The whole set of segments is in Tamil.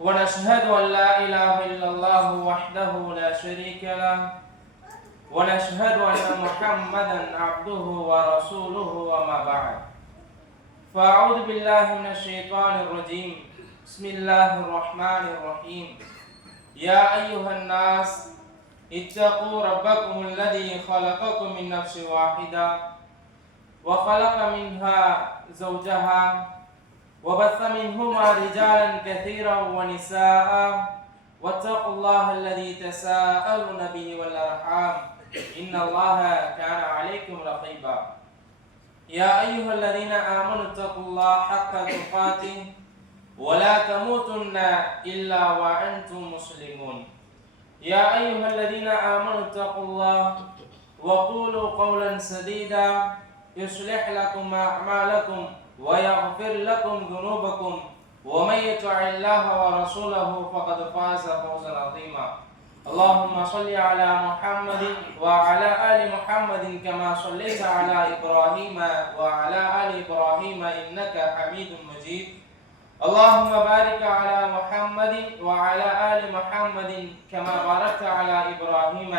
ونشهد أن لا إله إلا الله وحده لا شريك له. ونشهد أن محمدا عبده ورسوله وما بعد. فأعوذ بالله من الشيطان الرجيم. بسم الله الرحمن الرحيم. يا أيها الناس اتقوا ربكم الذي خلقكم من نفس واحدة وخلق منها زوجها وبث منهما رجالا كثيرا ونساء. واتقوا الله الذي تساءلون به والأرحام. إن الله كان عليكم رقيبا. يا أيها الذين آمنوا اتقوا الله حق تقاته ولا تموتن إلا وأنتم مسلمون. يا أيها الذين آمنوا اتقوا الله وقولوا قولا سديدا يصلح لكم أعمالكم ويغفر لكم ذنوبكم ومن يطع الله ورسوله فقد فاز فوزا عظيما. اللهم صل على محمد وعلى آل محمد كما صليت على إبراهيم وعلى آل إبراهيم إنك حميد مجيد. اللهم بارك على محمد وعلى آل محمد كما باركت على إبراهيم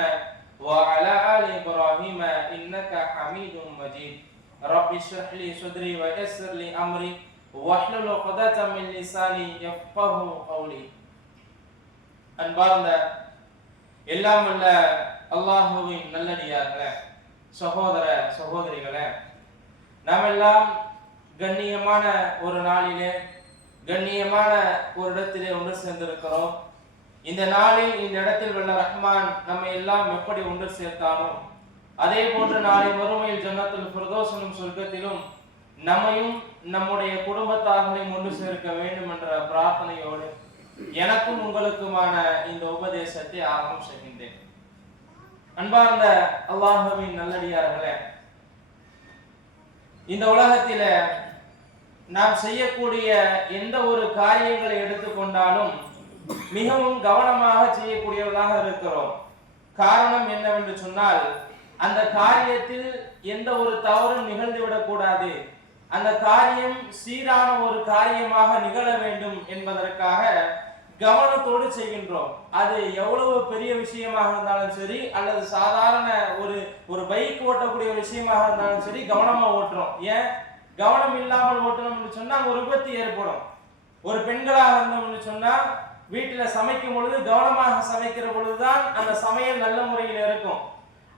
وعلى آل إبراهيم إنك حميد مجيد. رب اشرح لي صدري ويسر لي أمري واحلل عقدة من لساني يفقه قولي அன்பார்ந்த எல்லாம் வல்ல அல்லாஹுவின் நல்லடியார்களே சகோதர சகோதரிகளே நாம் எல்லாம் கண்ணியமான ஒரு நாளிலே கண்ணியமான ஒரு இடத்திலே ஒன்று சேர்ந்திருக்கிறோம் இந்த நாளில் இந்த இடத்தில் உள்ள ரஹ்மான் நம்மை எல்லாம் எப்படி ஒன்று சேர்த்தானோ அதே போன்று நாளை மறுமையில் ஜன்னத்தில் பிரதோஷனும் சொர்க்கத்திலும் நம்மையும் நம்முடைய குடும்பத்தார்களையும் ஒன்று சேர்க்க வேண்டும் என்ற பிரார்த்தனையோடு எனக்கும் உங்களுக்குமான இந்த உபதேசத்தை ஆரம்பம் செய்கின்றேன். அன்பார்ந்த அல்லாஹுவின் நல்லடியார்களே இந்த உலகத்தில நாம் செய்யக்கூடிய எந்த ஒரு காரியங்களை எடுத்துக்கொண்டாலும் மிகவும் கவனமாக செய்யக்கூடியவர்களாக இருக்கிறோம். காரணம் என்னவென்று சொன்னால் அந்த காரியத்தில் எந்த ஒரு தவறும் நிகழ்ந்துவிடக் கூடாது அந்த காரியம் சீரான ஒரு காரியமாக நிகழ வேண்டும் என்பதற்காக கவனத்தோடு செய்கின்றோம். அது எவ்வளவு பெரிய விஷயமாக இருந்தாலும் சரி அல்லது சாதாரண ஒரு ஒரு பைக் ஓட்டக்கூடிய விஷயமாக இருந்தாலும் சரி கவனமா ஓட்டுறோம். ஏன்? கவனம் இல்லாமல் ஓட்டணும்னு சொன்னா அங்க ஒரு விபத்து ஏற்படும். ஒரு பெண்களாக இருந்தோம்னு சொன்னா வீட்டுல சமைக்கும் பொழுது கவனமாக சமைக்கிற பொழுதுதான் அந்த சமையல் நல்ல முறையில் இருக்கும்.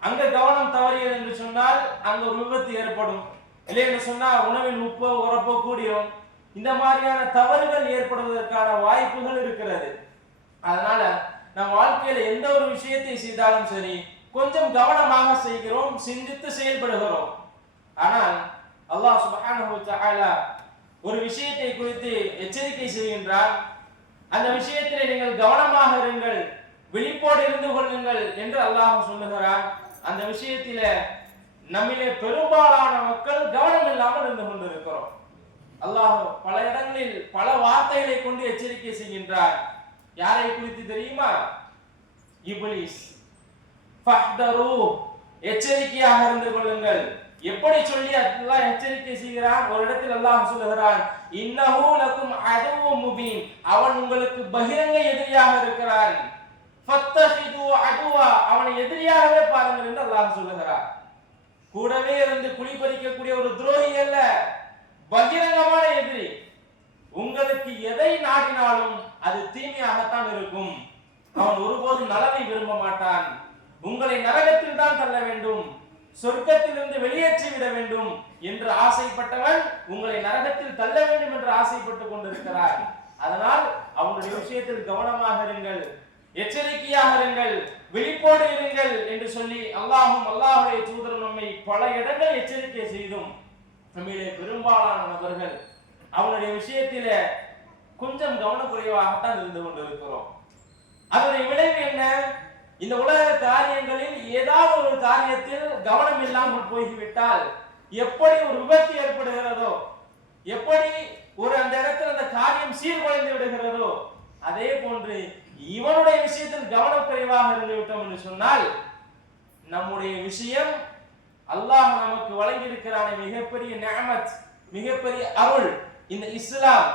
அங்க கவனம் தவறியது என்று சொன்னால் அங்க ஒரு விபத்து ஏற்படும். இல்லை என்று சொன்னால் உணவில் உப்போ உரப்போ கூடியும் இந்த மாதிரியான தவறுகள் ஏற்படுவதற்கான வாய்ப்புகள் இருக்கிறது. அதனால நம் வாழ்க்கையில எந்த ஒரு விஷயத்தை செய்தாலும் சரி கொஞ்சம் கவனமாக செய்கிறோம் சிந்தித்து செயல்படுகிறோம். ஆனால் அல்லாஹ் சுபான ஒரு விஷயத்தை குறித்து எச்சரிக்கை செய்கின்றார். அந்த விஷயத்திலே நீங்கள் கவனமாக இருங்கள் விழிப்போடு இருந்து கொள்ளுங்கள் என்று அல்லாஹ் சொல்லுகிறார். அந்த விஷயத்தில நம்மிலே பெரும்பாலான மக்கள் கவனம் இல்லாமல் இருந்து கொண்டிருக்கிறோம். அல்லாஹ் பல இடங்களில் பல வார்த்தைகளை கொண்டு எச்சரிக்கை செய்கின்றார். யாரை குறித்து தெரியுமா? இப்லீஸ். எச்சரிக்கையாக இருந்து கொள்ளுங்கள். எப்படி சொல்லி அல்லாஹ் எச்சரிக்கை செய்கிறான்? ஒரு இடத்தில் அல்லாஹ் சொல்லுகிறான் இன்னஹு லக்கும் அதுவும் முபீன். அவன் உங்களுக்கு பகிரங்க எதிரியாக இருக்கிறான். அவனை எதிரியாகவே பாருங்கள் என்று அல்லாஹ் சொல்லுகிறார். கூடவே இருந்து குழி பறிக்கக்கூடிய ஒரு துரோகி அல்ல பகிரங்கமான எதிரி. உங்களுக்கு எதை நாடினாலும் அது தீமையாகத்தான் இருக்கும். அவன் ஒருபோதும் நலனை விரும்ப மாட்டான். உங்களை நரகத்தில் தான் தள்ள வேண்டும். சொர்க்கத்திலிருந்து வெளியேற்றி விட வேண்டும் என்று ஆசைப்பட்டவன் உங்களை நரகத்தில் தள்ள வேண்டும் என்று ஆசைப்பட்டுக் கொண்டிருக்கிறார். அதனால் அவனுடைய விஷயத்தில் கவனமாக இருங்கள். எச்சரிக்கையாக இருங்கள் விழிப்போடு இருங்கள் என்று சொல்லி அல்லாஹும் அல்லாஹுடைய தூதர் நம்மை பல இடங்கள் எச்சரிக்கை செய்தும் நம்மிலே பெரும்பாலான நபர்கள் அவனுடைய விஷயத்தில கொஞ்சம் கவனக்குறைவாகத்தான் இருந்து கொண்டிருக்கிறோம். அதனுடைய விளைவு என்ன? இந்த உலக காரியங்களில் ஏதாவது ஒரு காரியத்தில் கவனம் இல்லாமல் போய்விட்டால் எப்படி ஒரு விபத்து ஏற்படுகிறதோ எப்படி ஒரு அந்த இடத்துல அந்த காரியம் சீர்குலைந்து விடுகிறதோ அதே போன்று இவனுடைய விஷயத்தில் கவனக்குறைவாக இருந்து விட்டோம் என்று சொன்னால் நம்முடைய விஷயம் அல்லாஹ் நமக்கு வழங்கியிருக்கிறான மிகப்பெரிய நேமத் மிகப்பெரிய அருள். இந்த இஸ்லாம்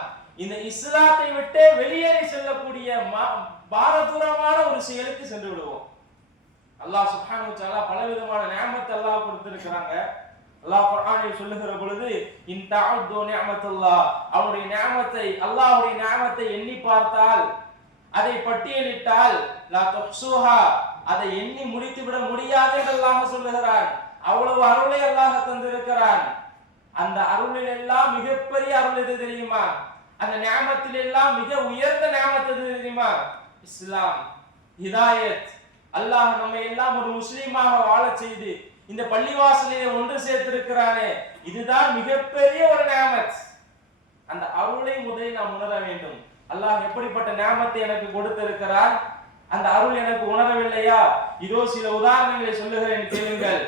இந்த இஸ்லாத்தை விட்டு வெளியேறி செல்லக்கூடிய பாரதூரமான ஒரு செயலுக்கு சென்று விடுவோம். அல்லாஹ் சுப்ஹானஹு வ தஆலா பலவிதமான நியமத்தை அல்லாஹ் கொடுத்திருக்கிறாங்க. அல்லாஹ் குர்ஆனில் சொல்லுகிற பொழுது இன் தஅது நிஅமத்துல்லாஹ் அவனுடைய நியமத்தை அல்லாஹ்வுடைய நியமத்தை எண்ணி பார்த்தால் அதை பட்டியலிட்டால் அதை எண்ணி முடித்து விட முடியாது என்று அல்லாஹ் சொல்லுகிறான். அவ்வளவு அருளை அல்லாஹ் தந்திருக்கிறான். அந்த அருளில் எல்லாம் மிகப்பெரிய அருள் எது தெரியுமா? அந்த நியாமத்தில் எல்லாம் மிக உயர்ந்த நியாமத்து எது தெரியுமா? இஸ்லாம். ஹிதாயத். அல்லாஹ் நம்ம எல்லாம் ஒரு முஸ்லீமாக வாழச் செய்து இந்த பள்ளிவாசலையை ஒன்று சேர்த்திருக்கிறானே இதுதான் மிகப்பெரிய ஒரு நியாமத். அந்த அருளை முதலில் நாம் உணர வேண்டும். அல்லாஹ் எப்படிப்பட்ட நியாமத்தை எனக்கு கொடுத்திருக்கிறார்? அந்த அருள் எனக்கு உணரவில்லையா? இதோ சில உதாரணங்களை சொல்லுகிறேன் கேளுங்கள்.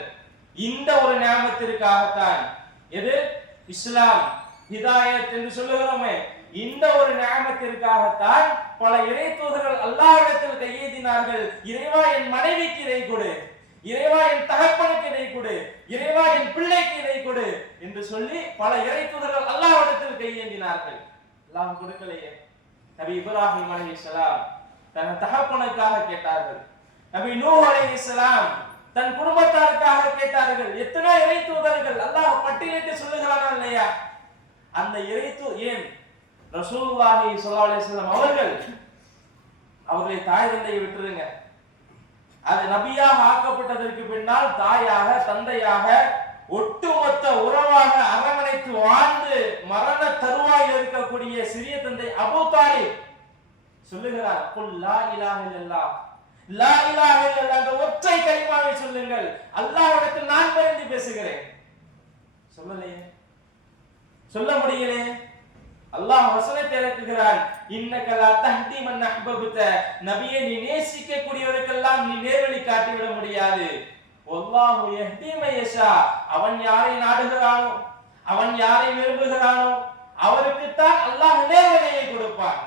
இந்த ஒரு நியமத்திற்காகத்தான் எது? இஸ்லாம் ஹிதாயத் என்று சொல்லுகிறோமே. இந்த ஒரு நியமத்திற்காகத்தான் பல இறை தூதர்கள் அல்லாஹ்விடத்தில் கையேந்தினார்கள். இறைவா என் மனைவிக்கு இதை கொடு. இறைவா என் தகப்பனுக்கு இதை கொடு. இறைவா என் பிள்ளைக்கு இதை கொடு என்று சொல்லி பல இறை தூதர்கள் அல்லாஹ்விடத்தில் கையேந்தினார்கள். அல்லாஹ் கொடுக்கலையே. நபி இப்ராஹிம் அலைஹிஸ்ஸலாம் தன் தகப்பனுக்காக கேட்டார்கள். நபி நூ அலி இஸ்லாம் தன் குடும்பத்தாருக்காக கேட்டார்கள். எத்தனை இறை தூதர்கள் அல்லாஹ் பட்டியலிட்டு சொல்லுகிறானா இல்லையா? அந்த இறை தூ ஏன்? ரசூலுல்லாஹி சொல்லா அலைஹி வஸல்லம் அவர்கள் அவர்களை தாய் தந்தையை விட்டுருங்க. அது நபியாக ஆக்கப்பட்டதற்கு பின்னால் தாயாக தந்தையாக ஒட்டுமொத்த உறவாக அரவணைத்து வாழ்ந்து மரண தருவாயில் இருக்கக்கூடிய சிறிய தந்தை அபூ தாலிப் சொல்லுகிறார் குல் லா இலாஹ இல்லல்லாஹ். லா இலாஹ இல்லல்லாஹ் அந்த ஒற்றை கலிமாவை சொல்லுங்கள். அல்லாஹ்விடத்தில் நான் பரிந்து பேசுகிறேன். சொல்லலையே? சொல்ல முடியலே அல்லாஹ் வசனத்தை இறக்குகிறான். இன்னக லா தஹ்தி மன் அஹ்பப்த நபியே நீ நேசிக்க கூடியவருக்கெல்லாம் நீ நேர்வழி காட்டி விட முடியாது. வல்லாஹு யஹ்தி யஷா. அவன் யாரை நாடுகிறானோ அவன் யாரை விரும்புகிறானோ அவருக்கு தான் அல்லாஹ் நேர்வழியை கொடுப்பான்.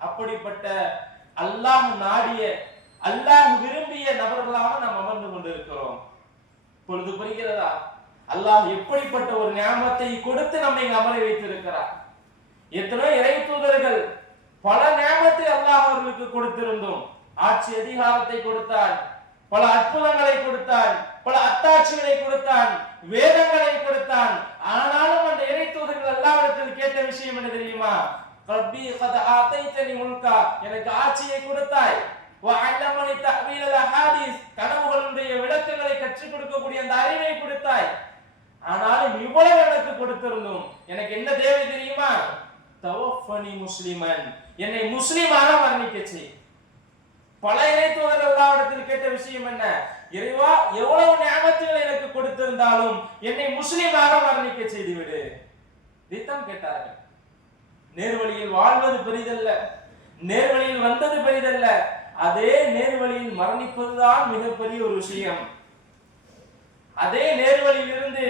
அப்படிப்பட்ட அல்லாஹ் நாடிய அல்லாஹ் விரும்பிய நபர்களாக நாம் அமர்ந்து கொண்டிருக்கிறோம். பொழுது புரிகிறதா? அல்லாஹ் எப்படிப்பட்ட ஒரு ஞாபகத்தை கொடுத்து நம்மை இங்கு அமர வைத்திருக்கிறார்? எத்தனை இறை தூதர்கள் பல ஞாபகத்தை அல்லாஹ் அவர்களுக்கு கொடுத்திருந்தோம். ஆட்சி அதிகாரத்தை கொடுத்தான் பல அற்புதங்களை கொடுத்தான் பல அத்தாட்சிகளை கொடுத்தான் வேதங்களை கொடுத்தான். ஆனாலும் அந்த இறை தூதர்கள் அல்லாஹ்விடத்தில் கேட்ட விஷயம் என்ன தெரியுமா? ரப்பி கத ஆத்தைத்தனி முல்கா எனக்கு ஆட்சியை கொடுத்தாய். வஅல்லமனி தஅவீல் கனவுகளுடைய விளக்கங்களை கற்றுக் கொடுக்கக்கூடிய அந்த அறிவை கொடுத்தாய். ஆனாலும் இவ்வளவு எனக்கு கொடுத்திருந்தோம் எனக்கு என்ன தேவை தெரியுமா? தவஃபனி முஸ்லிமன் என்னை முஸ்லிமான வர்ணிக்கச்சு பல இறைத்துவர்கள் எல்லாவிடத்தில் கேட்ட விஷயம் என்ன? இறைவா எவ்வளவு ஞாபகத்துகள் எனக்கு கொடுத்திருந்தாலும் என்னை முஸ்லீமாக வர்ணிக்க செய்துவிடு. இதைத்தான் கேட்டார்கள். நேர்வழியில் வாழ்வது பெரிதல்ல. நேர்வழியில் வந்தது பெரிதல்ல. அதே நேர்வழியில் மரணிப்பதுதான் மிகப்பெரிய ஒரு விஷயம். அதே நேர்வழியில் இருந்து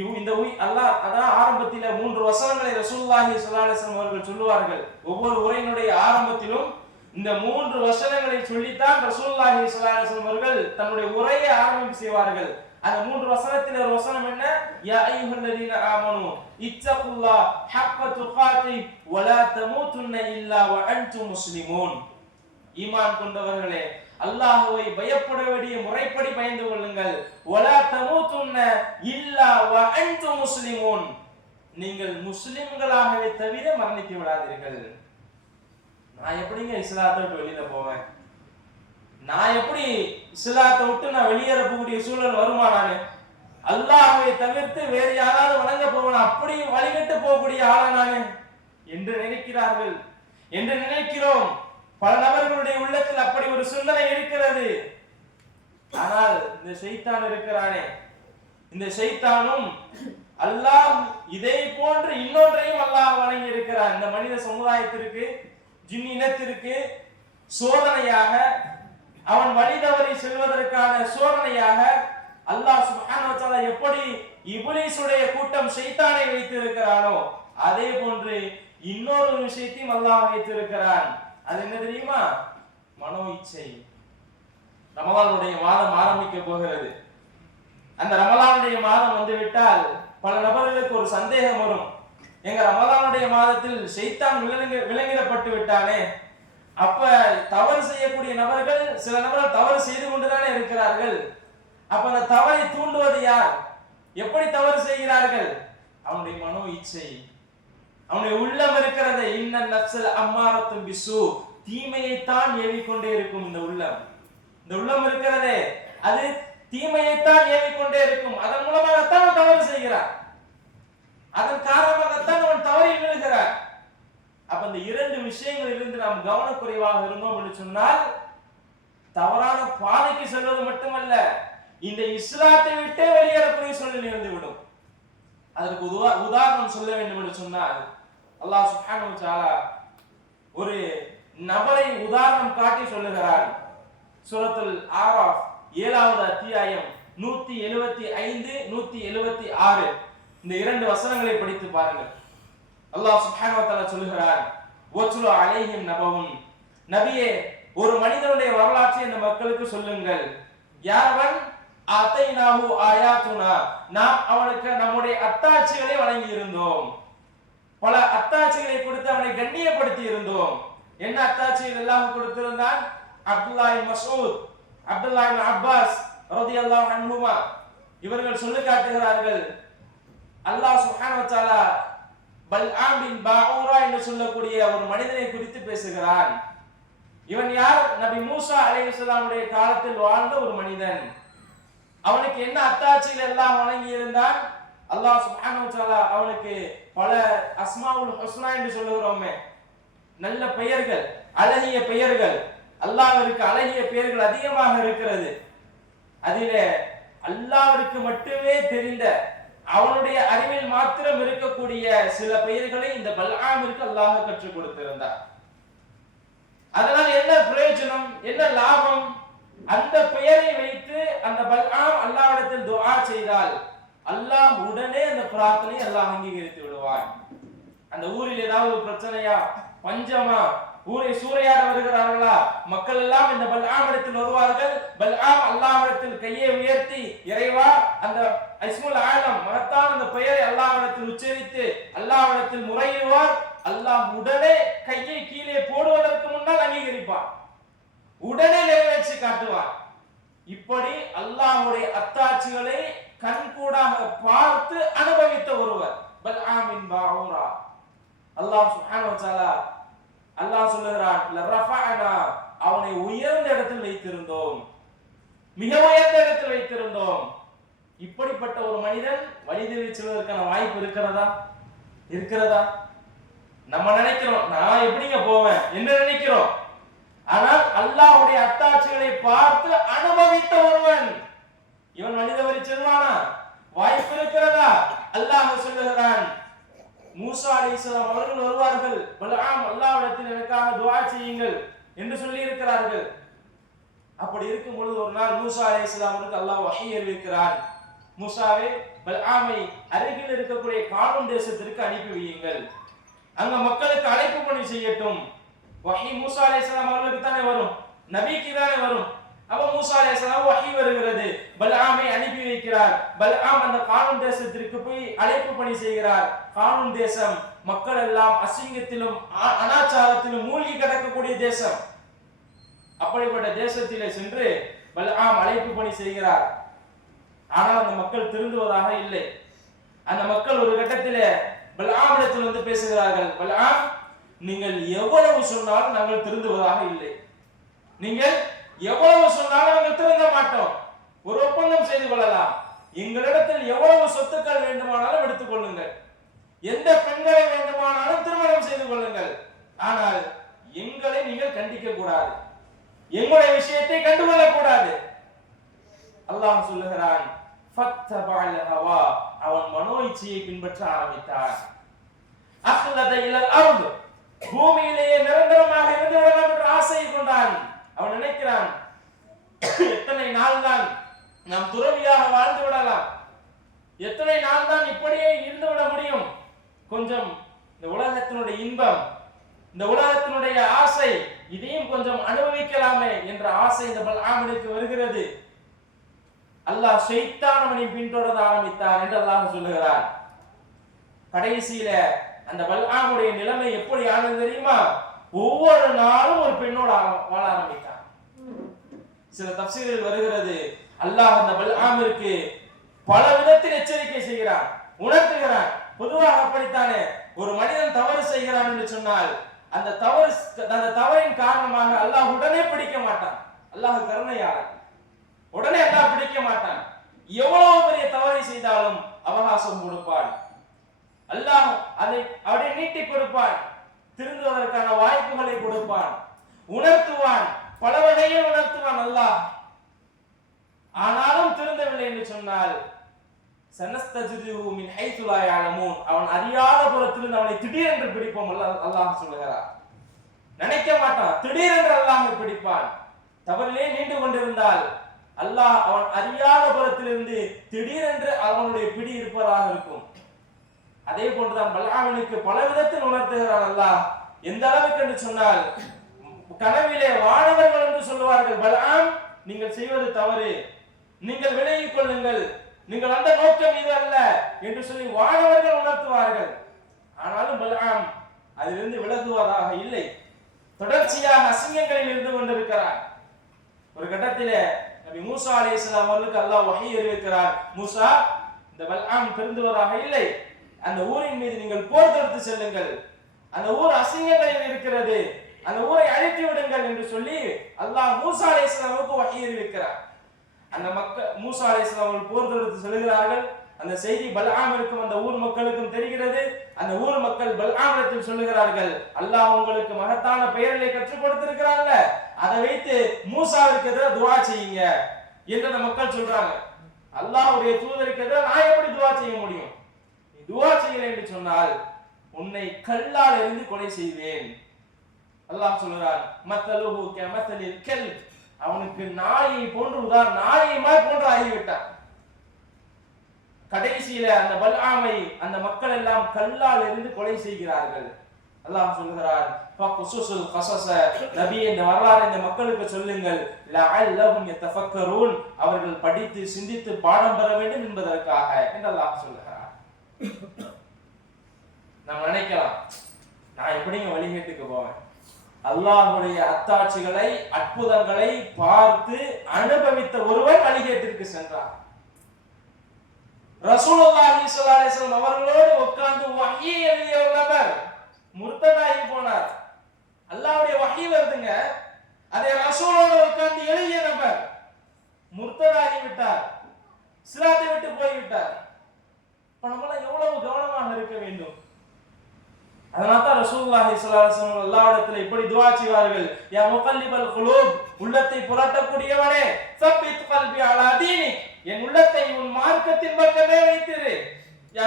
இவ் இந்த உயிர் அல்லாஹ் அதான் ஆரம்பத்தில மூன்று வசனங்களை ரசூல்லாஹி ஸல்லல்லாஹு அவர்கள் சொல்லுவார்கள். ஒவ்வொரு உரையினுடைய ஆரம்பத்திலும் இந்த மூன்று வசனங்களை சொல்லித்தான் ரசூல்லாஹி சலாஹம் அவர்கள் தன்னுடைய உரையை ஆரம்பம் செய்வார்கள். அந்த மூன்று வசனத்தில் ஒரு வசனம் என்ன? யா ஐயுஹல்லதீன ஆமனு இத்தகுல்லா ஹக்க துகாதி வலா தமூதுன்ன இல்லா வ அன்தும் முஸ்லிமூன். ஈமான் கொண்டவர்களே அல்லாஹுவை பயப்பட வேண்டிய முறைப்படி பயந்து கொள்ளுங்கள். வலா தமூதுன்ன இல்லா வ அன்தும் முஸ்லிமூன். நீங்கள் முஸ்லிம்களாகவே தவிர மரணித்து விடாதீர்கள். நான் எப்படிங்க இஸ்லாத்தை விட்டு வெளியில போவேன்? நான் எப்படி இஸ்லாத்தை விட்டு நான் வெளியேற போகக்கூடிய சூழல் வருமா நானு? அல்லாஹை தவிர்த்து வேறு யாராவது வணங்க போவேன்? அப்படி வழிகட்டு போகக்கூடிய ஆளா நானு? என்று நினைக்கிறார்கள். என்று நினைக்கிறோம். பல நபர்களுடைய உள்ளத்தில் அப்படி ஒரு சிந்தனை இருக்கிறது. ஆனால் இந்த செய்தான் இருக்கிறானே. இந்த செய்தானும் அல்லாஹ் இதை போன்று இன்னொன்றையும் அல்லாஹ் வழங்கி இருக்கிறார் இந்த மனித சமுதாயத்திற்கு ஜின் இனத்திற்கு சோதனையாக அவன் வழி தவறி செல்வதற்கான சோதனையாக அல்லாஹ் சுபான எப்படி இபுலீசுடைய கூட்டம் செய்தானை வைத்திருக்கிறானோ அதே போன்று இன்னொரு விஷயத்தையும் அல்லாஹ் வைத்திருக்கிறான். அது என்ன தெரியுமா? மனோ இச்சை. ரமலானுடைய மாதம் ஆரம்பிக்க போகிறது. அந்த ரமலானுடைய மாதம் வந்துவிட்டால் பல நபர்களுக்கு ஒரு சந்தேகம் வரும். எங்க ரமதானுடைய மாதத்தில் செய்தான் விலங்கு விலங்கிடப்பட்டு விட்டானே. அப்ப தவறு செய்யக்கூடிய நபர்கள் சில நபர்கள் தவறு செய்து கொண்டுதானே இருக்கிறார்கள். அப்ப அந்த தவறை தூண்டுவது யார்? எப்படி தவறு செய்கிறார்கள்? அவனுடைய மனோ இச்சை. அவனுடைய உள்ளம் இருக்கிறது இன்ன நப்சல் அம்மாரத்தும் பிசு தீமையைத்தான் ஏவிக்கொண்டே இருக்கும் இந்த உள்ளம். இந்த உள்ளம் இருக்கிறதே அது தீமையைத்தான் ஏவிக்கொண்டே இருக்கும். அதன் மூலமாகத்தான் தவறு செய்கிறான். அதன் காரணமாகத்தான் அவன் தவறி விழுகிறான். அப்ப இந்த இரண்டு விஷயங்களிலிருந்து நாம் கவனக்குறைவாக இருந்தோம் என்று சொன்னால் தவறான பாதைக்கு செல்வது மட்டுமல்ல இந்த இஸ்லாத்தை விட்டே வெளியேறக்கூடிய சூழ்நிலை இருந்து விடும் அதற்கு உதா உதாரணம் சொல்ல வேண்டும் என்று சொன்னால் அல்லாஹ் சுப்ஹானஹு தஆலா ஒரு நபரை உதாரணம் காட்டி சொல்லுகிறார் சூரத்துல் ஆராஃப் ஏழாவது அத்தியாயம் நூத்தி எழுபத்தி ஐந்து நூத்தி எழுபத்தி ஆறு. இந்த இரண்டு வசனங்களை படித்து பாருங்கள். அல்லாஹ் சுப்ஹானஹு சொல்லுகிறார் வத்லு அலைஹிம் நபவும் நபியே ஒரு மனிதனுடைய வரலாற்றை இந்த மக்களுக்கு சொல்லுங்கள். யாரவன்? அத்தைனாஹு ஆயாத்துனா. நாம் அவனுக்கு நம்முடைய அத்தாட்சிகளை வழங்கி இருந்தோம் பல அத்தாட்சிகளை கொடுத்து அவனை கண்ணியப்படுத்தி இருந்தோம் என்ன அத்தாட்சிகள் எல்லாம் கொடுத்திருந்தான்? அப்துல்லாஹி மசூத் அப்துல்லாஹி அப்பாஸ் ரலியல்லாஹு அன்ஹுமா. இவர்கள் சொல்லி காட்டுகிறார்கள் அல்லாஹ் சுப்ஹானஹு வ தஆலா பல்ஆம் பாஊரா என்று சொல்லக்கூடிய ஒரு மனிதனை குறித்து பேசுகிறான். இவன் யார்? நபி மூசா அலைஹிஸ்ஸலாமுடைய காலத்தில் வாழ்ந்த ஒரு மனிதன். அவனுக்கு என்ன அத்தாட்சியில் எல்லாம் வழங்கி இருந்தான் அல்லாஹ் சுப்ஹானஹு வ அவனுக்கு பல அஸ்மாவுல் ஹுஸ்னா என்று சொல்லுகிறோமே. நல்ல பெயர்கள் அழகிய பெயர்கள். அல்லாஹ்விற்கு அழகிய பெயர்கள் அதிகமாக இருக்கிறது. அதிலே அல்லாஹ்விற்கு மட்டுமே தெரிந்த அவனுடைய அறிவில் மாத்திரம் இருக்கக்கூடிய சில பெயர்களை இந்த பல்ஆமிற்கு அல்லாஹ் கற்றுக் கொடுத்திருந்தார். அதனால் என்ன பிரயோஜனம்? என்ன லாபம்? அந்த பெயரை வைத்து அந்த பல்ஆம் அல்லாஹ்விடத்தில் துஆ செய்தால் அல்லாஹ் உடனே அந்த பிரார்த்தனை அல்லாஹ் அங்கீகரித்து விடுவார் அந்த ஊரில் ஏதாவது ஒரு பிரச்சனையா? பஞ்சமா? ஊரை சூறையாட வருகிறார்களா? மக்கள் எல்லாம் இந்த பல்ஆமிடத்தில் வருவார்கள். பல்ஆம் அல்லாஹ்விடத்தில் கையை உயர்த்தி இறைவா அந்த இஸ்முல் ஆலம் மகத்தான் அந்த பெயரை அல்லாஹ்விடத்தில் உச்சரித்து அல்லாஹ்விடத்தில் முறையிடுவார். அல்லாஹ் உடனே கையை கீழே போடுவதற்கு முன்னால் அங்கீகரிப்பார். உடனே நிறைவேற்றி காட்டுவார். இப்படி அல்லாஹுடைய அத்தாட்சிகளை கண்கூடாக பார்த்து அனுபவித்த ஒருவர். பல்ஆமின் பாவுரா அல்லாஹ் சுப்ஹானஹு வ அல்லாஹ் சொல்லுகிறான் அவனை உயர்ந்த இடத்தில் வைத்திருந்தோம். மிக உயர்ந்த இடத்தில் வைத்திருந்தோம். இப்படிப்பட்ட ஒரு மனிதன் வழிதேறி செல்வதற்கான வாய்ப்பு இருக்கிறதா? இருக்கிறதா? நம்ம நினைக்கிறோம் நான் எப்படிங்க போவேன்? என்ன நினைக்கிறோம்? ஆனால் அல்லாஹுடைய அத்தாட்சிகளை பார்த்து அனுபவித்த ஒருவன் இவன் மனித வரி செல்வானா? வாய்ப்பு இருக்கிறதா? அல்லாஹ் சொல்லுகிறான் மூசா அலிஸ்லாம் அவர்கள் வருவார்கள். பல்ஆம் அல்லாவிடத்தில் எனக்காக துவா செய்யுங்கள் என்று சொல்லி இருக்கிறார்கள் அப்படி இருக்கும் பொழுது ஒரு நாள் மூசா அலைஹிஸ்ஸலாம் அவருக்கு அல்லாஹ் வகை அறிவிக்கிறான் மூசாவே பல்ஆமை அருகில் இருக்கக்கூடிய காணும் தேசத்திற்கு அனுப்பி வையுங்கள். அங்க மக்களுக்கு அழைப்பு பணி செய்யட்டும். வகை மூசா அலைஹிஸ்ஸலாம் அவர்களுக்கு தானே வரும். நபிக்கு தானே வரும். அப்ப மூசா அலைஹிஸ்ஸலாம் வஹி வருகிறது. பல்ஆமை அனுப்பி வைக்கிறார். பல்ஆம் அந்த கானூன் தேசத்திற்கு போய் அழைப்பு பணி செய்கிறார். கானூன் தேசம் மக்கள் எல்லாம் அசிங்கத்திலும் அனாச்சாரத்திலும் மூழ்கி கிடக்கக்கூடிய தேசம். அப்படிப்பட்ட தேசத்திலே சென்று பல்ஆம் அழைப்பு பணி செய்கிறார். ஆனால் அந்த மக்கள் திருந்துவதாக இல்லை. அந்த மக்கள் ஒரு கட்டத்திலே பல்ஆமிடத்தில் வந்து பேசுகிறார்கள். பல்ஆம் நீங்கள் எவ்வளவு சொன்னாலும் நாங்கள் திருந்துவதாக இல்லை. நீங்கள் எவ்வளவு சொன்னாலும் நாங்கள் திருந்த மாட்டோம். ஒரு ஒப்பந்தம் செய்து கொள்ளலாம். எங்களிடத்தில் எவ்வளவு சொத்துக்கள் வேண்டுமானாலும் எடுத்துக் கொள்ளுங்கள். எந்த பெண்களை வேண்டுமானாலும் திருமணம் செய்து கொள்ளுங்கள். ஆனால் எங்களை நீங்கள் கண்டிக்க கூடாது. எங்களுடைய விஷயத்தை கண்டுகொள்ள கூடாது. அல்லாஹ் சொல்லுகிறான் அவன் மனோ இச்சையை பின்பற்ற ஆரம்பித்தான். பூமியிலே அவன் நினைக்கிறான் எத்தனை நாள் தான் நாம் துறவியாக வாழ்ந்து விடலாம்? எத்தனை நாள் தான் இப்படியே இருந்து விட முடியும்? கொஞ்சம் இந்த உலகத்தினுடைய இன்பம் இந்த உலகத்தினுடைய ஆசை இதையும் கொஞ்சம் அனுபவிக்கலாமே என்ற ஆசை இந்த பல்ஆமனுக்கு வருகிறது. அல்லாஹ் ஷைத்தான் அவனை பின்தொடர ஆரம்பித்தான் என்று அல்லாஹ் சொல்லுகிறார் கடைசியில அந்த பல்ஆமுடைய நிலைமை எப்படி ஆனது தெரியுமா? ஒவ்வொரு நாளும் ஒரு பெண்ணோட வாழ ஆரம்பித்தான். சில தப்சீரில் வருகிறது அல்லாஹ் அந்த பல்ஆமிற்கு பல விதத்தில் எச்சரிக்கை செய்கிறான் உணர்த்துகிறான். பொதுவாக அப்படித்தானே ஒரு மனிதன் தவறு செய்கிறான் என்று சொன்னால் அந்த தவறு அந்த தவறின் காரணமாக அல்லாஹ் உடனே பிடிக்க மாட்டான். அல்லாஹ் கருணையாளன். உடனே அல்லாஹ் பிடிக்க மாட்டான். எவ்வளவு பெரிய தவறை செய்தாலும் அவகாசம் கொடுப்பான். அல்லாஹ் அதை அப்படியே நீட்டி கொடுப்பான். திருந்துவதற்கான வாய்ப்புகளை கொடுப்பான். உணர்த்துவான். பல வகையில் உணர்த்துவான் அல்லாஹ். ஆனாலும் திருந்தவில்லை என்று சொன்னால் சனஸ்தஜிதுஹு மின் ஹைத்து அவன் அறியாத புறத்திலிருந்து அவனை திடீரென்று பிடிப்போம் அல்லாஹ் அல்லாஹ் சொல்லுகிறார். நினைக்க மாட்டான். திடீரென்று அல்லாஹ் பிடிப்பான். தவறிலே நீண்டு கொண்டிருந்தால் அல்லாஹ் அவன் அறியாத புறத்திலிருந்து திடீரென்று அவனுடைய பிடி இருப்பதாக இருக்கும். அதே போன்றுதான் பல்ஆமனுக்கு பல விதத்தில் உணர்த்துகிறான் அல்லாஹ். எந்த அளவுக்கு என்று சொன்னால் கனவிலே வானவர்கள் என்று சொல்லுவார்கள் பல்ஆம் நீங்கள் செய்வது தவறு. நீங்கள் விலகிக் கொள்ளுங்கள். நீங்கள் அந்த நோக்கம் இது அல்ல என்று சொல்லி வானவர்கள் உணர்த்துவார்கள். ஆனாலும் பல்ஆம் அதிலிருந்து விலகுவதாக இல்லை. தொடர்ச்சியாக அசிங்கங்களில் இருந்து கொண்டிருக்கிறார். ஒரு கட்டத்திலே நபி மூசா அலைஹிஸ்ஸலாம் அவர்களுக்கு அல்லாஹ் வகை அறிவிக்கிறார். மூசா இந்த பல்ஆம் திருந்துவதாக இல்லை. அந்த ஊரின் மீது நீங்கள் போர் தொடுத்து செல்லுங்கள். அந்த ஊர் அசிங்கங்களில் இருக்கிறது. அந்த ஊரை அழைத்து விடுங்கள் என்று சொல்லி அல்லாஹ் மூசா அலைஹிஸ்ஸலாமுக்கு வஹி அறிவிக்கிறார். அந்த மக்கள் மூசா அலைஹிஸ்ஸலாம் அவர்கள் போர் தொடுத்து செல்கிறார்கள். அந்த செய்தி பல்ஆமிற்கும் அந்த ஊர் மக்களுக்கும் தெரிகிறது. அந்த ஊர் மக்கள் பல்ஆமிடத்தில் சொல்லுகிறார்கள் அல்லாஹ் உங்களுக்கு மகத்தான பெயர்களை கற்றுக் கொடுத்திருக்கிறான்ல. அதை வைத்து மூசாவிற்கு எதிராக துவா செய்யுங்க. என்று அந்த மக்கள் சொல்றாங்க. அல்லாஹ்வுடைய தூதருக்கு எதிராக நான் எப்படி துவா செய்ய முடியும்? துவா செய்கிறேன் என்று சொன்னால் உன்னை கல்லால் எரிந்து கொலை செய்வேன். அல்லாஹ் சொல்கிறான் மத்தலுஹு கமத்தலில் கெல் அவனுக்கு நாயை போன்று உதார் நாயை மாதிரி போன்று ஆகிவிட்டான். கடைசியில அந்த பல்ஆமை அந்த மக்கள் எல்லாம் கல்லால் இருந்து கொலை செய்கிறார்கள். அல்லாஹ் சொல்கிறான் ஃபகுசுசுல் கஸஸ நபி இந்த வரலாறு இந்த மக்களுக்கு சொல்லுங்கள். லஅல்லஹும் யதஃபக்கரூன் அவர்கள் படித்து சிந்தித்து பாடம் பெற வேண்டும் என்பதற்காக என்று அல்லாஹ் சொல்கிறான் நம்ம நினைக்கலாம் நான் எப்படிங்க வழிகேட்டுக்கு போவேன்? அல்லாஹுடைய அத்தாட்சிகளை அற்புதங்களை பார்த்து அனுபவித்த ஒருவர் வழிகேட்டிற்கு சென்றார் ரசூலுல்லாஹி ஸல்லல்லாஹு அவர்களோடு உட்கார்ந்து வஹீ எழுதிய ஒரு நபர் முர்த்ததாகி போனார். அல்லாஹ்வுடைய வஹீ வருதுங்க. அதை ரசூலோடு உட்கார்ந்து எழுதிய நபர் முர்த்ததாகி விட்டார். சிலாத்தை விட்டு போய்விட்டார். இப்ப நம்மளாம் எவ்வளவு கவனமாக இருக்க வேண்டும்? அதனால தான் ரசூல்லாஹி ஸல்லல்லாஹு எல்லா இடத்துல இப்படி துவா செய்வார்கள். யா முகல்லிபல் குலூப் உள்ளத்தை புரட்டக்கூடியவனே சப்பித் கல்பி அலா தீனிக். என் உள்ளத்தை உன் மார்க்கத்தின் பக்கமே வைத்திரு. யா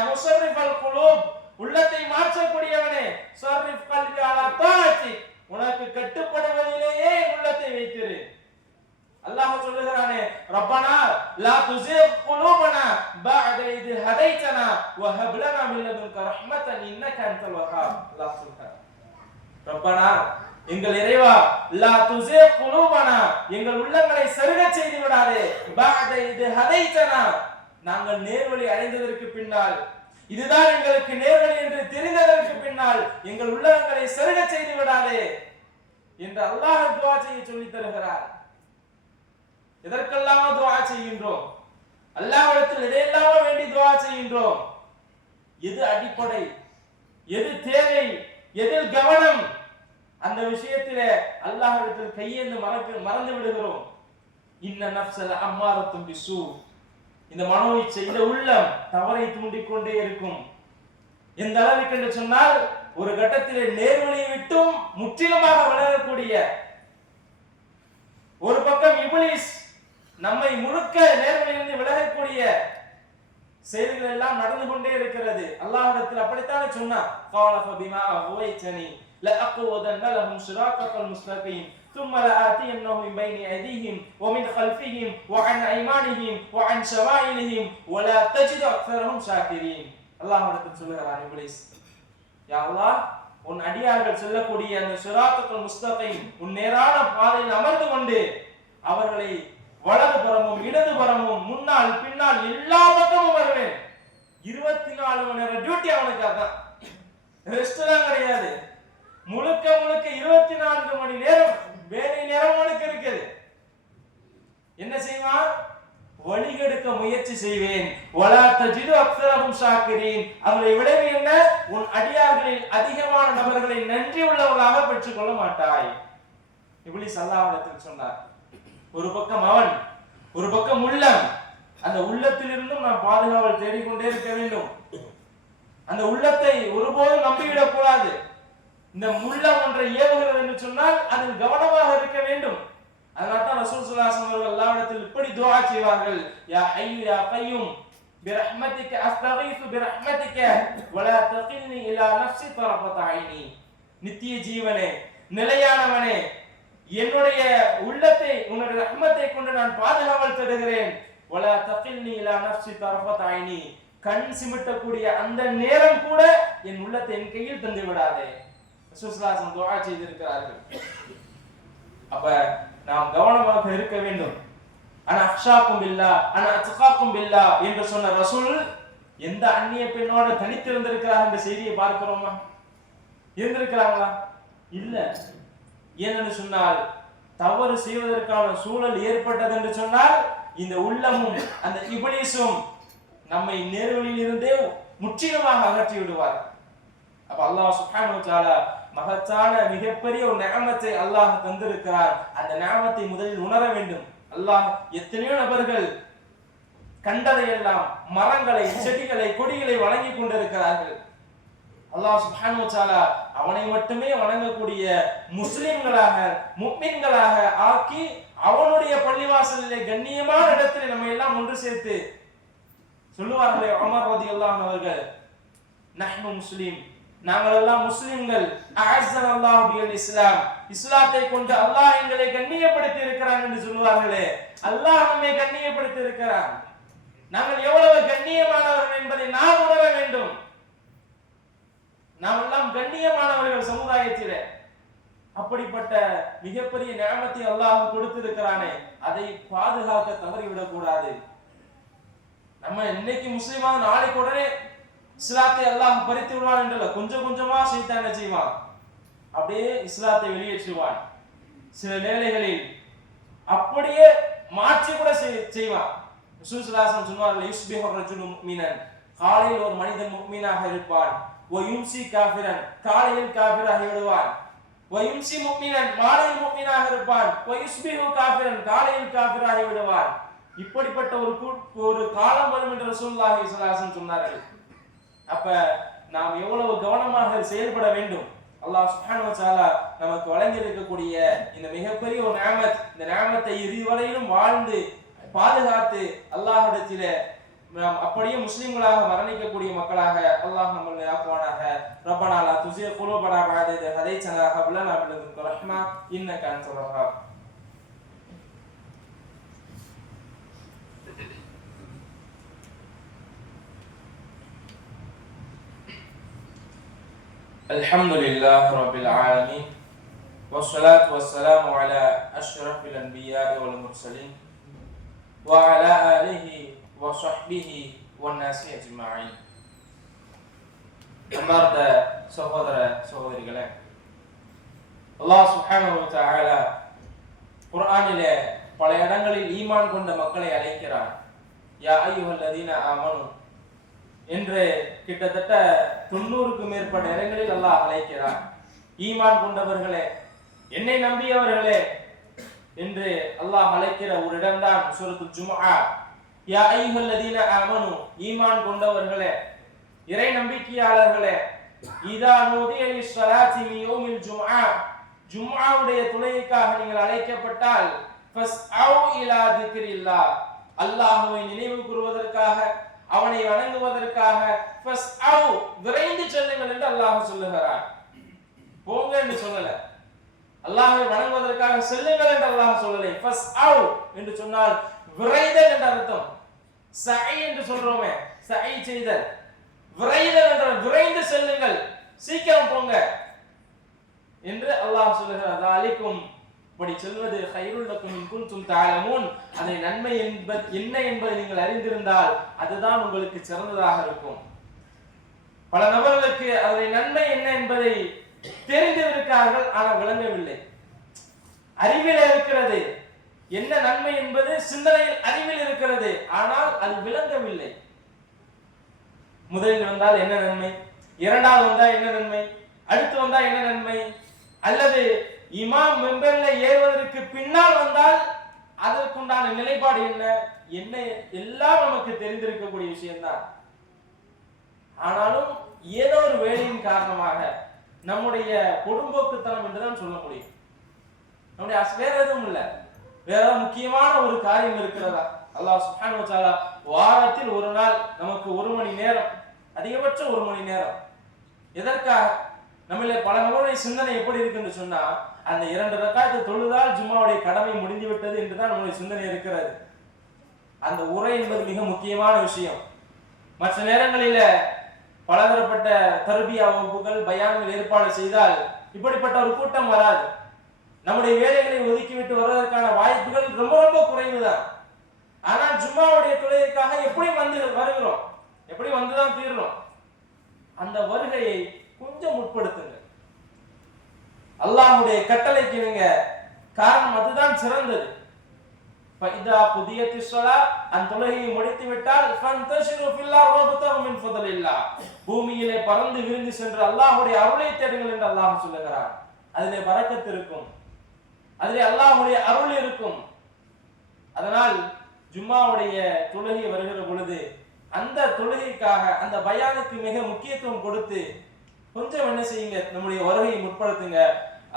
பல் குலூப் உள்ளத்தை மாற்றக்கூடியவனே சர்ரிஃப் கல்வி அலா தாஅத்தி உனக்கு கட்டுப்படுவதிலேயே என் உள்ளத்தை வைத்திரு. அல்லாஹ் சொல்லுகிறானே ரப்பனா லா துஸிக் குலூபனா பஅத இத் ஹதைதனா வ ஹப் லனா மின் லதுன்க ரஹ்மத்தன் இன்னக அன்தல் வஹாப். அல்லாஹ் சொல்கிறார் ரப்பனா எங்கள் இறைவா லா துஸிக் குலூபனா எங்கள் உள்ளங்களை சருக செய்து விடாதே. பஅத இத் ஹதைதனா நாங்கள் நேர்வழி அடைந்ததற்கு பின்னால் இதுதான் எங்களுக்கு நேர்வழி என்று தெரிந்ததற்கு பின்னால் எங்கள் உள்ளங்களை சருக செய்து விடாதே. என்று அல்லாஹ் துஆ செய்ய சொல்லித் தருகிறார். எதற்கெல்லாம் துவா செய்கின்றோம்? அல்லாவிடத்தில் எதையெல்லாம் வேண்டி துவா செய்கின்றோம்? எது அடிப்படை? எது தேவை? எதில் கவனம்? அந்த விஷயத்திலே அல்லாஹிடத்தில் கையேந்து மறக்க மறந்து விடுகிறோம். இன்ன நஃப்ஸல அம்மாரத்தும் பிசு. இந்த மனோ இச்சை இந்த உள்ளம் தவறை தூண்டிக்கொண்டே இருக்கும். எந்த அளவுக்கு என்று சொன்னால் ஒரு கட்டத்திலே நேர்வழியை விட்டும் முற்றிலுமாக வளரக்கூடிய ஒரு பக்கம் இபிலிஸ் நம்மை முழுக்க நேர்வழியிலிருந்து விலகக்கூடிய செயல்கள் எல்லாம் நடந்து கொண்டே இருக்கிறது அல்லாஹ்விடத்தில் அப்படித்தானே சொன்னான் قال فبما أغويتني لأقعدن لهم صراطك المستقيم ثم لآتينهم من بين أيديهم ومن خلفهم وعن أيمانهم وعن شمائلهم ولا تجد أكثرهم شاكرين அல்லாஹ்விடத்தில் சொல்லுகிறான் இப்ளீஸ் யா அல்லாஹ் உன் அடியார்கள் சொல்லக்கூடிய அந்த சிராத்துல் முஸ்தகைம் உன் நேரான பாதையில் அமர்ந்து கொண்டு அவர்களை வலது புறமும் இடது புறமும் முன்னால் பின்னால் எல்லா பக்கமும் வருவேன். இருபத்தி நாலு மணி நேரம் டியூட்டி அவனுக்கு அதான் ரெஸ்ட் எல்லாம் கிடையாது. முழுக்க முழுக்க இருபத்தி நான்கு மணி நேரம் வேலை நேரம் அவனுக்கு இருக்குது. என்ன செய்வான்? வழிகெடுக்க முயற்சி செய்வேன். வலா தஜிது அக்ஸரஹும் ஷாக்கிரீன். அவருடைய விளைவு என்ன? உன் அடியார்களில் அதிகமான நபர்களை நன்றி உள்ளவர்களாக பெற்றுக்கொள்ள மாட்டாய். இப்படி சல்லாஹிடத்தில் சொன்னார். ஒரு பக்கம் அவன் ஒரு பக்கம் உள்ளம் அந்த உள்ளத்திலிருந்தும் நாம் பாதுகாவல் தேடிக்கொண்டே இருக்க வேண்டும் அந்த உள்ளத்தை ஒருபோதும் நம்பிவிடக் கூடாது இந்த முள்ளம் ஒன்றை ஏவுகிறது என்று சொன்னால் அதில் கவனமாக இருக்க வேண்டும் அதனால தான் ரசூல் ஸல்லல்லாஹு அவர்கள் எல்லாவிடத்தில் இப்படி துஆ செய்வார்கள் யா ஐயு யா கய்யூம் برحمتك استغيث برحمتك ولا تقلني الى نفسي طرفة عيني நித்திய ஜீவனே நிலையானவனே என்னுடைய உள்ளத்தை உன்னுடைய ரஹ்மத்தை கொண்டு நான் பாதுகாவல் தருகிறேன் வல தஃபில்னி இலா நஃப்சி கண் சிமிட்டக்கூடிய அந்த நேரம் கூட என் உள்ளத்தை என் கையில் தந்து விடாதே. சுஸ்லாசம் துவா செய்திருக்கிறார்கள். அப்ப நாம் கவனமாக இருக்க வேண்டும். ஆனா அஃஷாக்கும் இல்லா ஆனா அச்சுகாக்கும் இல்லா என்று சொன்ன ரசூல் எந்த அந்நிய பெண்ணோட தனித்திருந்திருக்கிறார் என்ற செய்தியை பார்க்கிறோமா? இருந்திருக்கிறாங்களா? இல்லை. ஏனென்று சொன்னால் தவறு செய்வதற்கான சூழல் ஏற்பட்டது என்று சொன்னால் இந்த உள்ளமும் அந்த இபிலிசும் நம்மை நேர்வழியில் இருந்தே முற்றிலுமாக அகற்றி விடுவார். அப்ப அல்லாஹ் சுப்ஹானஹு மகத்தான மிகப்பெரிய ஒரு நேமத்தை அல்லாஹ் தந்திருக்கிறார். அந்த நேமத்தை முதலில் உணர வேண்டும். அல்லாஹ் எத்தனையோ நபர்கள் கண்டதையெல்லாம் மரங்களை செடிகளை கொடிகளை வழங்கி கொண்டிருக்கிறார்கள். அல்லாஹ் சுபான் வ அவனை மட்டுமே வணங்கக்கூடிய முஸ்லிம்களாக முக்மின்களாக ஆக்கி அவனுடைய பள்ளிவாசலிலே கண்ணியமான இடத்தில் நம்ம எல்லாம் ஒன்று சேர்த்து சொல்லுவார்களே உமர் ரலியல்லாஹு அவர்கள் நஹ்னு முஸ்லிம் நாங்கள் எல்லாம் முஸ்லிம்கள் அஹ்ஸன் அல்லாஹ் பியல் இஸ்லாம் இஸ்லாத்தை கொண்டு அல்லாஹ் எங்களை கண்ணியப்படுத்தி இருக்கிறான் என்று சொல்லுவார்களே அல்லாஹ் நம்மை கண்ணியப்படுத்தி இருக்கிறான். நாங்கள் எவ்வளவு கண்ணியமானவர்கள் என்பதை நாம் உணர வேண்டும். நாம் எல்லாம் கண்ணியமானவர்கள் சமுதாயத்திலே. அப்படிப்பட்ட மிகப்பெரிய நியமத்தை அல்லாஹ் கொடுத்திருக்கிறானே அதை பாதுகாக்க தவறிவிடக் கூடாது நம்ம இன்னைக்கு முஸ்லீமா நாளைக்கு உடனே இஸ்லாத்தை அல்லாஹ் பறித்து விடுவான் என்றல்ல கொஞ்சம் கொஞ்சமா சைத்தான் செய்வான். அப்படியே இஸ்லாத்தை வெளியேற்றுவான். சில வேளைகளில் அப்படியே மாற்றி கூட செய்- செய்வான். ரசூலுல்லாஹி சொன்னார்கள் யுஸ்பிஹு ரஜுலு முஃமினன். காலையில் ஒரு மனிதன் முக்மீனாக இருப்பான். ஒயும்சி காபிரன் காலையில் காபிராகி விடுவான் ஒயும்சி முக்மினன் மாலையில் முஃமினாக இருப்பான் வ காபிரன் காலையில் காபிராகி விடுவான் இப்படிப்பட்ட ஒரு ஒரு காலம் வரும் என்று ரசூல்லாஹி சலாசன் சொன்னார்கள் அப்ப நாம் எவ்வளவு கவனமாக செயல்பட வேண்டும். அல்லாஹ் சுப்ஹானஹு சாலா நமக்கு வழங்கி இருக்கக்கூடிய இந்த மிகப்பெரிய ஒரு நேமத் இந்த நேமத்தை இதுவரையிலும் வாழ்ந்து பாதுகாத்து அல்லாஹிடத்தில நாம் அப்படியே முஸ்லிம்களாக மரணிக்கக்கூடிய மக்களாக அல்லாஹ் நம்மளை ஆக்குவானாக ரப்பனா லா துஸிக் குலூபனா பஅத இத் ஹதைதனா ஹப் லனா மின் லதுன்க ரஹ்மா இன்னக அன்தல் வஹ்ஹாப் الحمد لله رب العالمين والصلاة والسلام على أشرف الأنبياء والمرسلين وعلى آله وصحبه والناس أجمعين அன்பார்ந்த சகோதர சகோதரிகளே அல்லாஹ் சுப்ஹானஹு வ தஆலா குர்ஆனிலே பல இடங்களில் ஈமான் கொண்ட மக்களை அழைக்கிறான் யா அய்யுஹல்லதீன ஆமனு என்று கிட்டத்தட்ட தொண்ணூறுக்கு மேற்பட்ட இடங்களில் அல்லாஹ் அழைக்கிறான் ஈமான் கொண்டவர்களே என்னை நம்பியவர்களே என்று அல்லாஹ் அழைக்கிற ஒரு இடம்தான் சூரத்து ஜும்ஆ யா அய்யுஹல்லதீன ஆமனு ஈமான் கொண்டவர்களே இறை நம்பிக்கையாளர்களே இதா நூதிய லிஸ்ஸலாத்தி மின் ஜும்ஆ. ஜும்ஆவுடைய தொழுகைக்காக நீங்கள் அழைக்கப்பட்டால் ஃபஸ்அவு இலா திக்ரில்லாஹ் அல்லாஹ்வை நினைவு கூறுவதற்காக அவனை வணங்குவதற்காக ஃபஸ்அவு, விரைந்து செல்லுங்கள் என்று அல்லாஹ் சொல்லுகிறார் போங்க என்று சொல்லல. அல்லாஹ்வை வணங்குவதற்காக செல்லுங்கள் என்று அல்லாஹ் சொல்லலை. ஃபஸ்அவு என்று சொன்னால் விரைதல் என்ற அர்த்தம். சை என்று சொல்றோமே. சை செய்தல். விரைதல் என்ற விரைந்து செல்லுங்கள். சீக்கிரம் போங்க. என்று அல்லாஹ் சொல்லுகிறார் அலிக்கும் இப்படி செல்வது ஹைருல்லக்கும் இன் குன்தும் தாழமுன் அதை நன்மை என்பது என்ன என்பதை நீங்கள் அறிந்திருந்தால் அதுதான் உங்களுக்கு சிறந்ததாக இருக்கும். பல நபர்களுக்கு அதனை நன்மை என்ன என்பதை தெரிந்திருக்கிறார்கள் ஆனால் விளங்கவில்லை. அறிவில இருக்கிறது. என்ன நன்மை என்பது சிந்தனையில் அறிவில் இருக்கிறது. ஆனால் அது விளங்கவில்லை. முதலில் வந்தால் என்ன நன்மை? இரண்டாவது வந்தால் என்ன நன்மை? அடுத்து வந்தால் என்ன நன்மை? அல்லது இமாம் மெம்பர்ல ஏறுவதற்கு பின்னால் வந்தால் அதற்குண்டான நிலைப்பாடு என்ன? என்ன? எல்லாம் நமக்கு தெரிந்திருக்கக்கூடிய விஷயம்தான். ஆனாலும் ஏதோ ஒரு வேலையின் காரணமாக நம்முடைய பொடும்போக்குத்தனம் என்றுதான் சொல்ல முடியும். நம்முடைய வேற எதுவும் இல்லை. வேற முக்கியமான ஒரு காரியம் இருக்கிறதா? அல்லாஹ் சுஹான் வாரத்தில் ஒரு நாள் நமக்கு ஒரு மணி நேரம் அதிகபட்சம் ஒரு மணி நேரம். எதற்காக? நம்மள பல நபருடைய சிந்தனை எப்படி இருக்குன்னு சொன்னா அந்த இரண்டு ரக்காயத்தை தொழுதால் ஜும்மாவுடைய கடமை முடிந்து விட்டது என்றுதான் நம்முடைய சிந்தனை இருக்கிறது. அந்த உரை என்பது மிக முக்கியமான விஷயம். மற்ற நேரங்களில பலதரப்பட்ட தருபியா வகுப்புகள் பயான்கள் ஏற்பாடு செய்தால் இப்படிப்பட்ட ஒரு கூட்டம் வராது. நம்முடைய வேலைகளை ஒதுக்கிவிட்டு வருவதற்கான வாய்ப்புகள் ரொம்ப ரொம்ப குறைவு தான் ஆனால் ஜும்மாவுடைய தொழுகைக்காக எப்படி வந்து வருகிறோம்? எப்படி வந்துதான் தீரணும்? அந்த வருகையை கொஞ்சம் முற்படுத்துங்க அல்லாஹுடைய கட்டளைக்கு நீங்க காரணம் அதுதான் சிறந்தது. ஃபைதா புதிய திஸ்ஸலா அந்த தொழுகையை முடித்து விட்டால் ஃபந்தஷிரு ஃபில்லா ரோபத்தஹு மின் ஃபதலில்லா. பூமியிலே பறந்து விரிந்து சென்று அல்லாஹுடைய அருளை தேடுங்கள் என்று அல்லாஹ் சொல்லுகிறார் அதிலே பறக்கத் இருக்கும். அதிலே அல்லாஹுடைய அருள் இருக்கும். அதனால் ஜும்மாவுடைய தொழுகை வருகிற பொழுது அந்த தொழுகைக்காக அந்த பயானுக்கு மிக முக்கியத்துவம் கொடுத்து கொஞ்சம் என்ன செய்யுங்க நம்முடைய வருகையை முற்படுத்துங்க.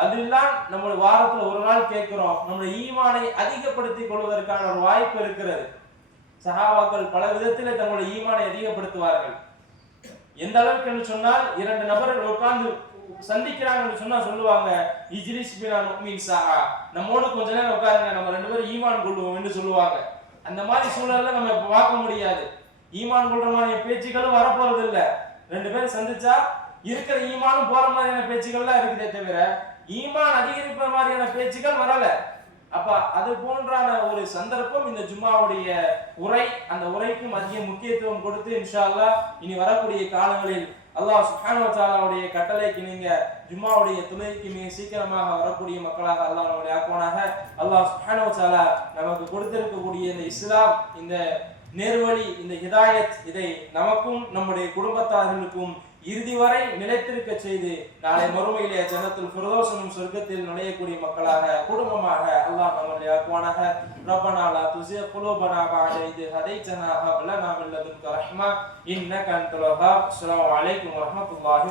அதெல்லாம் நம்ம வாரத்துல ஒரு நாள் கேட்கிறோம் நம்முடைய ஈமானை அதிகப்படுத்திக் கொள்வதற்கான ஒரு வாய்ப்பு இருக்கிறது. சஹாபாக்கள் பல விதத்தில் தங்களுடைய ஈமானை அதிகப்படுத்துவார்கள். எந்த அளவுக்கு என்று சொன்னால் இரண்டு நபர்கள் உட்கார்ந்து சந்திக்கிறாங்கன்னு சொன்னா சொல்லுவாங்க இஜ்ரிஸ் பினா முக்மின் சாஹா. நம்மோடு கொஞ்ச நேரம் உட்காருங்க நம்ம ரெண்டு பேரும் ஈமான் கொள்வோம்னு என்று சொல்லுவாங்க. அந்த மாதிரி சூழல்ல நம்ம இப்ப பார்க்க முடியாது. ஈமான் கொள்ற மாதிரி பேச்சுக்களும் வரப்போறது இல்ல ரெண்டு பேரும் சந்திச்சா இருக்கிற ஈமானும் போற மாதிரியான பேச்சுக்கள்லாம் இருக்குதே தவிர ஈமான் அதிகரிக்கிற மாதிரியான பேச்சுக்கள் வரல. அப்ப அது போன்றான ஒரு சந்தர்ப்பம் இந்த ஜும்மாவுடைய உரை அந்த உரைக்கும் அதிக முக்கியத்துவம் கொடுத்து இன்ஷா அல்லாஹ் இனி வரக்கூடிய காலங்களில் அல்லாஹ் சுப்ஹானஹு வ கட்டளைக்கு நீங்க ஜும்மாவுடைய துணைக்கு மிக சீக்கிரமாக வரக்கூடிய மக்களாக அல்லாஹ் நம்முடைய ஆக்குவானாக. அல்லாஹ் சுப்ஹானஹு வ நமக்கு கொடுத்திருக்கக்கூடிய இந்த இஸ்லாம் இந்த நேர்வழி இந்த ஹிதாயத் இதை நமக்கும் நம்முடைய குடும்பத்தார்களுக்கும் இறுதி வரை நிலைத்திருக்க செய்து நாளை மறுமையிலே ஜனத்தில் ஃபிர்தௌஸனும் சொர்க்கத்தில் நுழையக்கூடிய மக்களாக குடும்பமாக அல்லாஹ் நம்முடைய ஆக்குவானாக. ரப்பனாலா துசிய துஸிக் குலூபனா பஅத இத் ஹதைத்தனா ஹப் லனா மின் லதுன்க ரஹ்மா. இன்னக அன்தல் வஹ்ஹாப் அஸ்ஸலாமு அலைக்கும் வரஹ்மத்துல்லாஹி